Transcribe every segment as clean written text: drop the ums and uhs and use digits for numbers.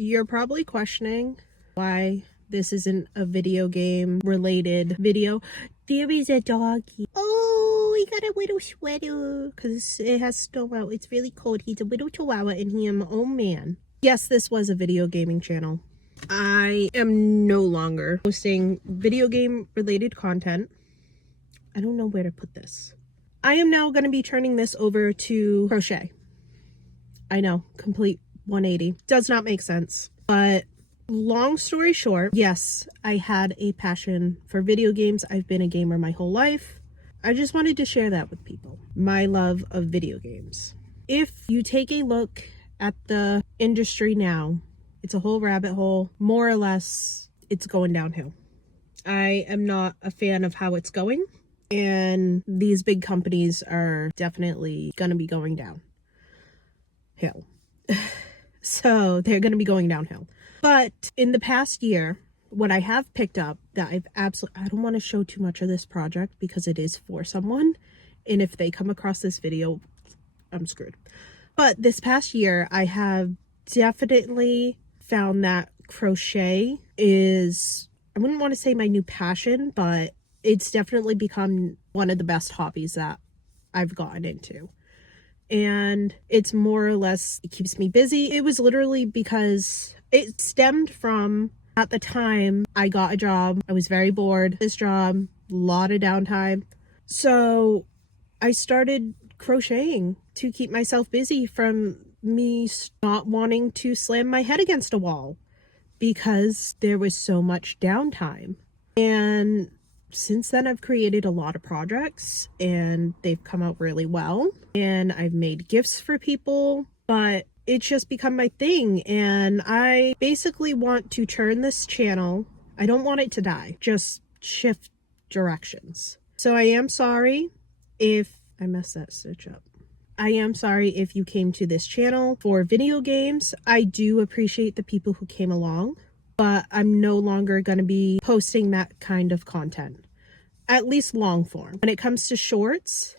You're probably questioning why this isn't a video game related video. There is a doggy. Oh, he got a little sweater because it has snow out. It's really cold. He's a little chihuahua and he am oh man. Yes, this was a video gaming channel. I am no longer posting video game related content. I don't know where to put this. I am now going to be turning this over to crochet. I know, complete 180. Does not make sense. But long story short, yes, I had a passion for video games. I've been a gamer my whole life. I just wanted to share that with people. My love of video games. If you take a look at the industry now, it's a whole rabbit hole. More or less, it's going downhill. I am not a fan of how it's going. And these big companies are definitely going to be going downhill. So they're going to be going downhill. But in the past year, what I have picked up that I don't want to show too much of this project because it is for someone. And if they come across this video, I'm screwed. But this past year, I have definitely found that crochet is, I wouldn't want to say my new passion, but it's definitely become one of the best hobbies that I've gotten into. And it's more or less, it keeps me busy. It was literally because it stemmed from, at the time I got a job, I was very bored. This job, a lot of downtime. So I started crocheting to keep myself busy from me not wanting to slam my head against a wall because there was so much downtime. And since then, I've created a lot of projects and they've come out really well. And I've made gifts for people, but it's just become my thing. And I basically want to turn this channel. I don't want it to die, just shift directions. So I am sorry if I messed that stitch up. I am sorry if you came to this channel for video games. I do appreciate the people who came along, but I'm no longer going to be posting that kind of content, at least long form. When it comes to shorts,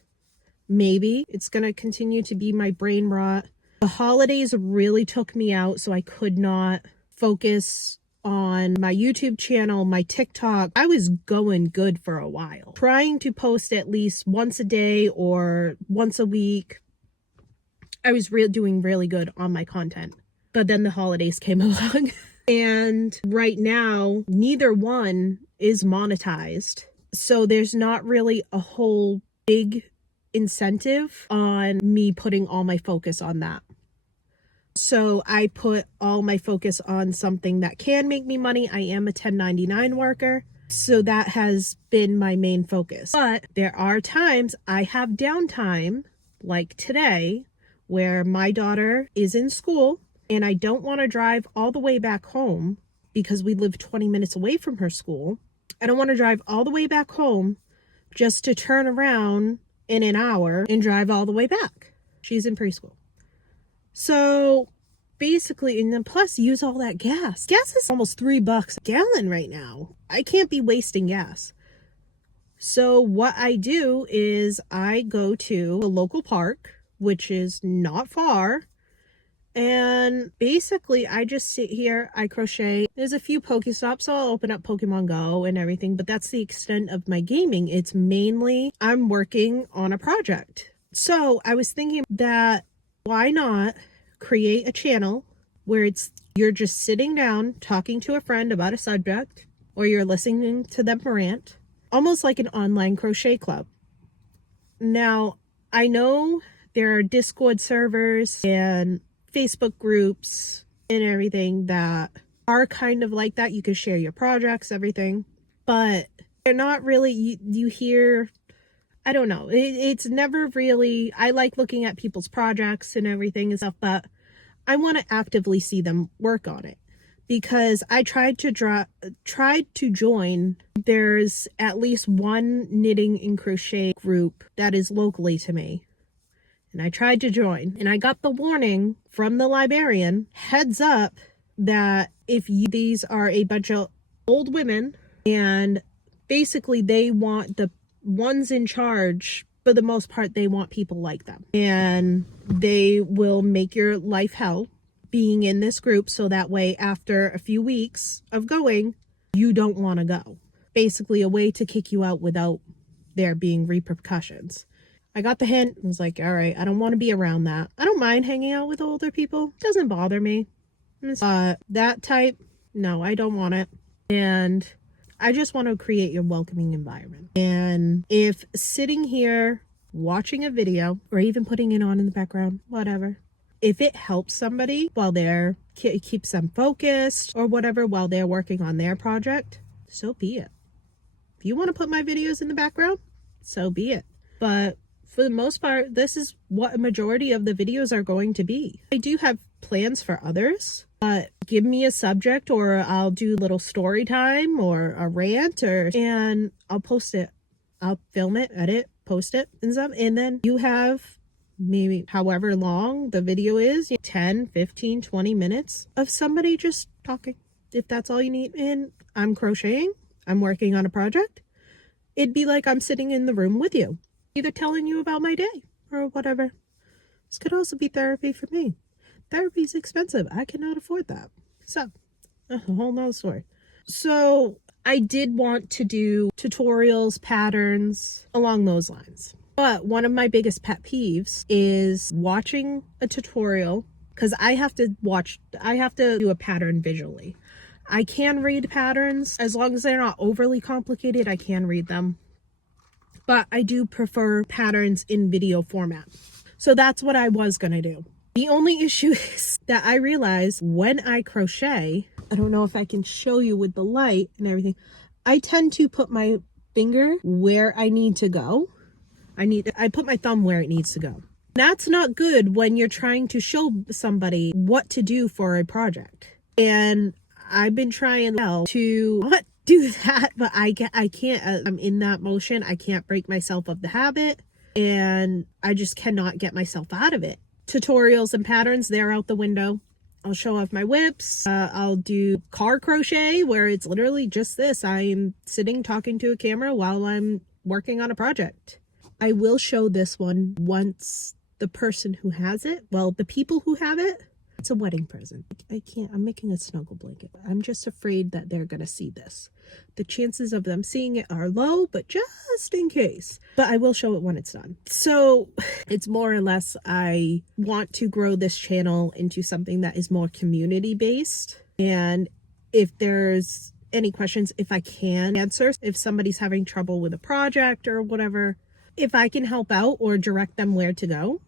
maybe it's going to continue to be my brain rot. The holidays really took me out, so I could not focus on my YouTube channel, my TikTok. I was going good for a while, trying to post at least once a day or once a week. I was doing really good on my content, but then the holidays came along. And right now, neither one is monetized. So there's not really a whole big incentive on me putting all my focus on that. So I put all my focus on something that can make me money. I am a 1099 worker. So that has been my main focus. But there are times I have downtime, like today, where my daughter is in school and I don't want to drive all the way back home because we live 20 minutes away from her school. I don't want to drive all the way back home just to turn around in an hour and drive all the way back. She's in preschool. So basically, and then plus use all that gas. Gas is almost $3 a gallon right now. I can't be wasting gas. So what I do is I go to a local park, which is not far. And basically, I just sit here, I crochet. There's a few Pokestops, so I'll open up Pokemon Go and everything, but that's the extent of my gaming. It's mainly I'm working on a project. So I was thinking that why not create a channel where you're just sitting down talking to a friend about a subject, or you're listening to them rant, almost like an online crochet club. Now, I know there are Discord servers and Facebook groups and everything that are kind of like that. You can share your projects, everything, but they're not really, you hear, I don't know. It's never really, I like looking at people's projects and everything and stuff, but I want to actively see them work on it because I tried to join. There's at least one knitting and crochet group that is locally to me. And I tried to join, and I got the warning from the librarian, heads up, that if these are a bunch of old women, and basically they want the ones in charge, for the most part, they want people like them. And they will make your life hell being in this group so that way after a few weeks of going, you don't want to go. Basically a way to kick you out without there being repercussions. I got the hint. I was like, all right, I don't want to be around that. I don't mind hanging out with older people. It doesn't bother me. That type, no, I don't want it. And I just want to create a welcoming environment. And if sitting here watching a video or even putting it on in the background, whatever, if it helps somebody while they're, keeps them focused or whatever while they're working on their project, so be it. If you want to put my videos in the background, so be it. But for the most part, this is what a majority of the videos are going to be. I do have plans for others, but give me a subject or I'll do a little story time or a rant and I'll post it. I'll film it, edit, post it and stuff. And then you have maybe however long the video is, 10, 15, 20 minutes of somebody just talking. If that's all you need. And I'm crocheting, I'm working on a project. It'd be like I'm sitting in the room with you, either telling you about my day or whatever. This could also be therapy for me. Therapy is expensive. I cannot afford that. So, a whole nother story. So, I did want to do tutorials, patterns, along those lines. But one of my biggest pet peeves is watching a tutorial, because I have to do a pattern visually. I can read patterns. As long as they're not overly complicated, I can read them. But I do prefer patterns in video format. So that's what I was going to do. The only issue is that I realize when I crochet, I don't know if I can show you with the light and everything, I tend to put my finger where I need to go. I put my thumb where it needs to go. That's not good when you're trying to show somebody what to do for a project. And I've been trying to not do that, but I can't. I'm in that motion. I can't break myself of the habit, and I just cannot get myself out of it. Tutorials and patterns, they're out the window. I'll show off my whips. I'll do car crochet where it's literally just this. I'm sitting talking to a camera while I'm working on a project. I will show this one once the person who has it, well, the people who have it, it's a wedding present. I'm making a snuggle blanket. I'm just afraid that they're going to see this. The chances of them seeing it are low, but just in case. But I will show it when it's done. So it's more or less, I want to grow this channel into something that is more community based. And if there's any questions, if I can answer, if somebody's having trouble with a project or whatever, if I can help out or direct them where to go,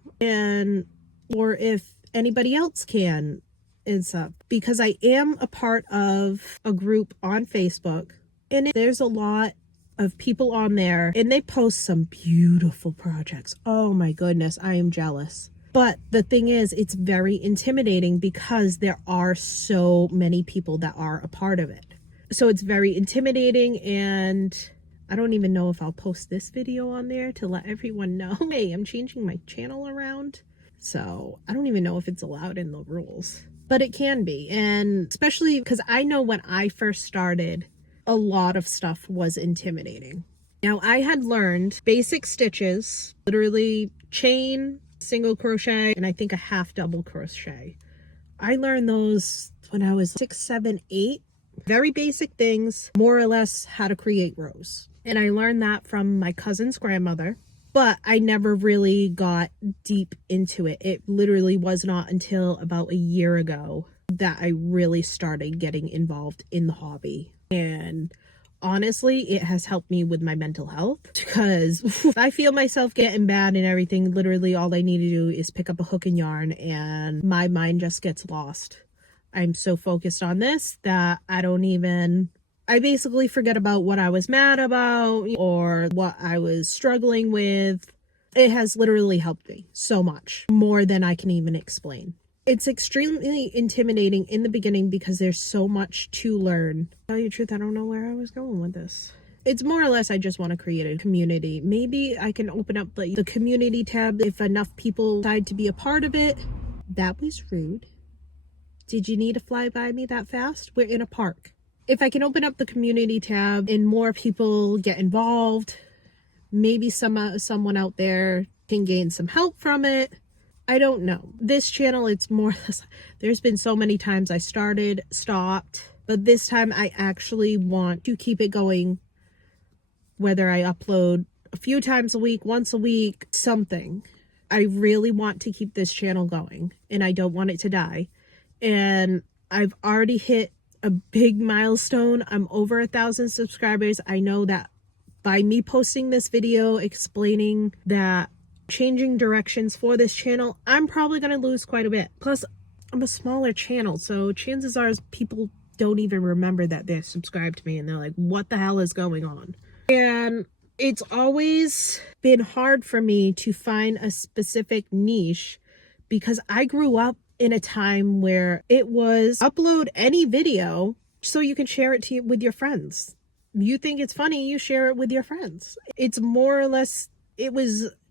or if anybody else can and stuff, because I am a part of a group on Facebook, and there's a lot of people on there, and they post some beautiful projects. Oh my goodness, I am jealous. But the thing is, it's very intimidating because there are so many people that are a part of it. So it's very intimidating, and I don't even know if I'll post this video on there to let everyone know, hey, I'm changing my channel around. So I don't even know if it's allowed in the rules, but it can be. And especially because I know when I first started, a lot of stuff was intimidating. Now I had learned basic stitches, literally chain, single crochet, and I think a half double crochet. I learned those when I was 6, 7, 8. Very basic things, more or less how to create rows. And I learned that from my cousin's grandmother, but I never really got deep into it. It literally was not until about a year ago that I really started getting involved in the hobby. And honestly, it has helped me with my mental health, because if I feel myself getting bad and everything, literally all I need to do is pick up a hook and yarn and my mind just gets lost. I'm so focused on this that I basically forget about what I was mad about or what I was struggling with. It has literally helped me so much, more than I can even explain. It's extremely intimidating in the beginning because there's so much to learn. To tell you the truth, I don't know where I was going with this. It's more or less, I just want to create a community. Maybe I can open up the community tab if enough people decide to be a part of it. That was rude. Did you need to fly by me that fast? We're in a park. If I can open up the community tab and more people get involved, maybe someone out there can gain some help from it. I don't know. This channel, it's more or less, there's been so many times I started, stopped, but this time I actually want to keep it going, whether I upload a few times a week, once a week, something. I really want to keep this channel going and I don't want it to die. And I've already hit a big milestone. I'm over 1,000 subscribers. I know that by me posting this video explaining that changing directions for this channel, I'm probably going to lose quite a bit. Plus, I'm a smaller channel, so chances are people don't even remember that they're subscribed to me and they're like, what the hell is going on? And it's always been hard for me to find a specific niche because I grew up in a time where it was upload any video so you can share it with your friends. You think it's funny, you share it with your friends. It's more or less,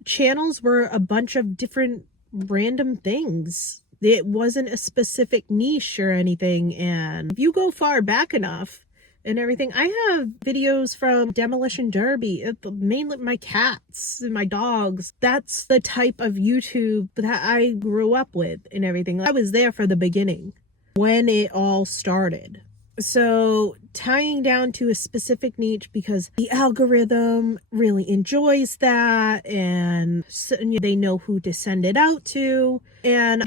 channels were a bunch of different random things. It wasn't a specific niche or anything. And if you go far back enough and everything, I have videos from Demolition Derby, mainly my cats and my dogs. That's the type of YouTube that I grew up with and everything. I was there for the beginning when it all started. So tying down to a specific niche because the algorithm really enjoys that and they know who to send it out to. And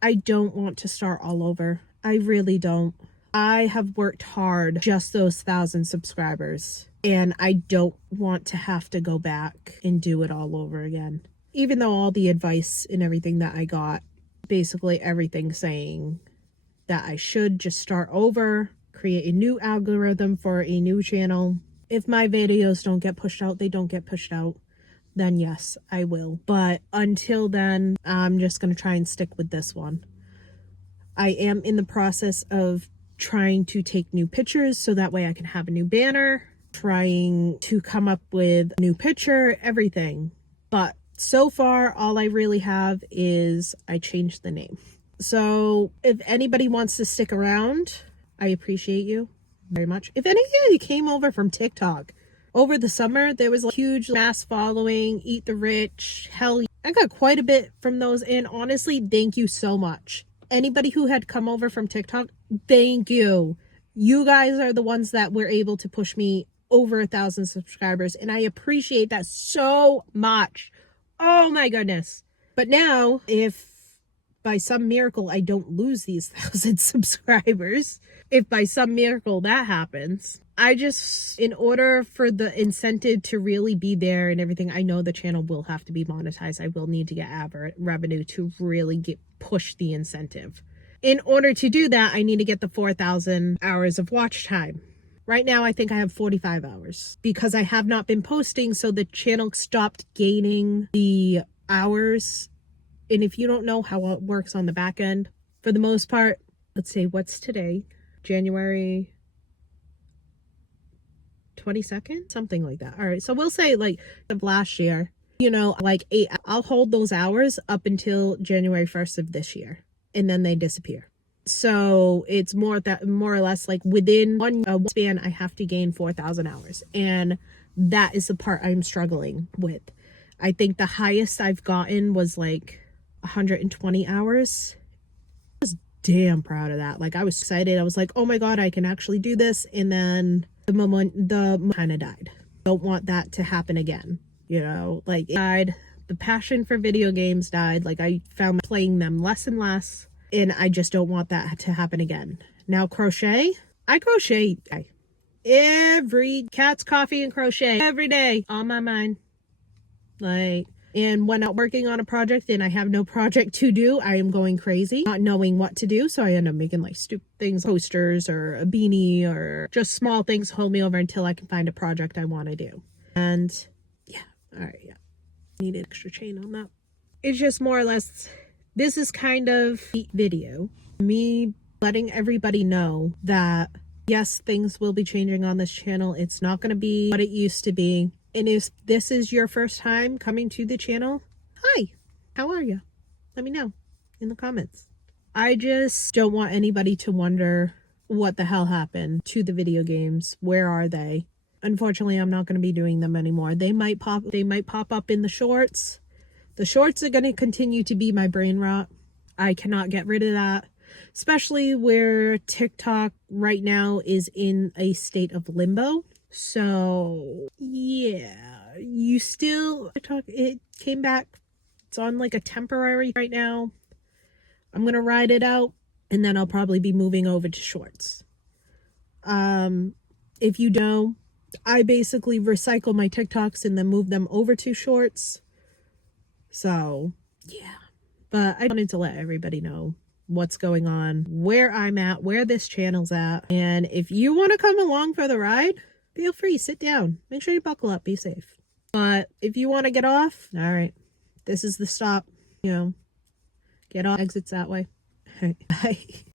I don't want to start all over. I really don't. I have worked hard just those 1,000 subscribers and I don't want to have to go back and do it all over again. Even though all the advice and everything that I got, basically everything saying that I should just start over, create a new algorithm for a new channel. If my videos don't get pushed out, they don't get pushed out. Then yes, I will. But until then, I'm just going to try and stick with this one. I am in the process of trying to take new pictures so that way I can have a new banner, trying to come up with a new picture, everything. But so far, all I really have is I changed the name. So if anybody wants to stick around, I appreciate you very much. If any of you came over from TikTok over the summer, there was a huge mass following, Eat the Rich, hell, I got quite a bit from those. And honestly, thank you so much. Anybody who had come over from TikTok, thank you. You guys are the ones that were able to push me over 1,000 subscribers. And I appreciate that so much. Oh my goodness. But now, if by some miracle I don't lose these 1,000 subscribers, if by some miracle that happens, in order for the incentive to really be there and everything, I know the channel will have to be monetized. I will need to get revenue to really push the incentive. In order to do that, I need to get the 4,000 hours of watch time. Right now, I think I have 45 hours because I have not been posting, so the channel stopped gaining the hours. And if you don't know how it works on the back end, for the most part, let's say what's today, January 22nd, something like that. All right, so we'll say like of last year, like 8, I'll hold those hours up until January 1st of this year, and then they disappear. So it's more or less like within one span, I have to gain 4,000 hours. And that is the part I'm struggling with. I think the highest I've gotten was like 120 hours. I was damn proud of that. Like I was excited. I was like, oh my God, I can actually do this. And then the kind of died. Don't want that to happen again. Like it died. The passion for video games died. Like I found playing them less and less. And I just don't want that to happen again. Now crochet. I crochet every cat's coffee and crochet every day on my mind. And when I'm working on a project and I have no project to do, I am going crazy, not knowing what to do. So I end up making like stupid things, posters or a beanie or just small things hold me over until I can find a project I want to do. And yeah, all right, yeah. Need an extra chain on that. It's just more or less, this is kind of the video. Me letting everybody know that yes, things will be changing on this channel. It's not going to be what it used to be. And if this is your first time coming to the channel, hi, how are you? Let me know in the comments. I just don't want anybody to wonder what the hell happened to the video games. Where are they? Unfortunately, I'm not going to be doing them anymore. They might pop up in the shorts. The shorts are going to continue to be my brain rot. I cannot get rid of that, especially where TikTok right now is in a state of limbo. So yeah, you still TikTok, it came back. It's on like a temporary right now. I'm going to ride it out and then I'll probably be moving over to shorts. If you don't, I basically recycle my TikToks and then move them over to shorts. So yeah, but I wanted to let everybody know what's going on, where I'm at, where this channel's at. And if you want to come along for the ride, feel free, sit down, make sure you buckle up, be safe. But if you want to get off, all right, this is the stop, you know, get off, exits that way. Bye.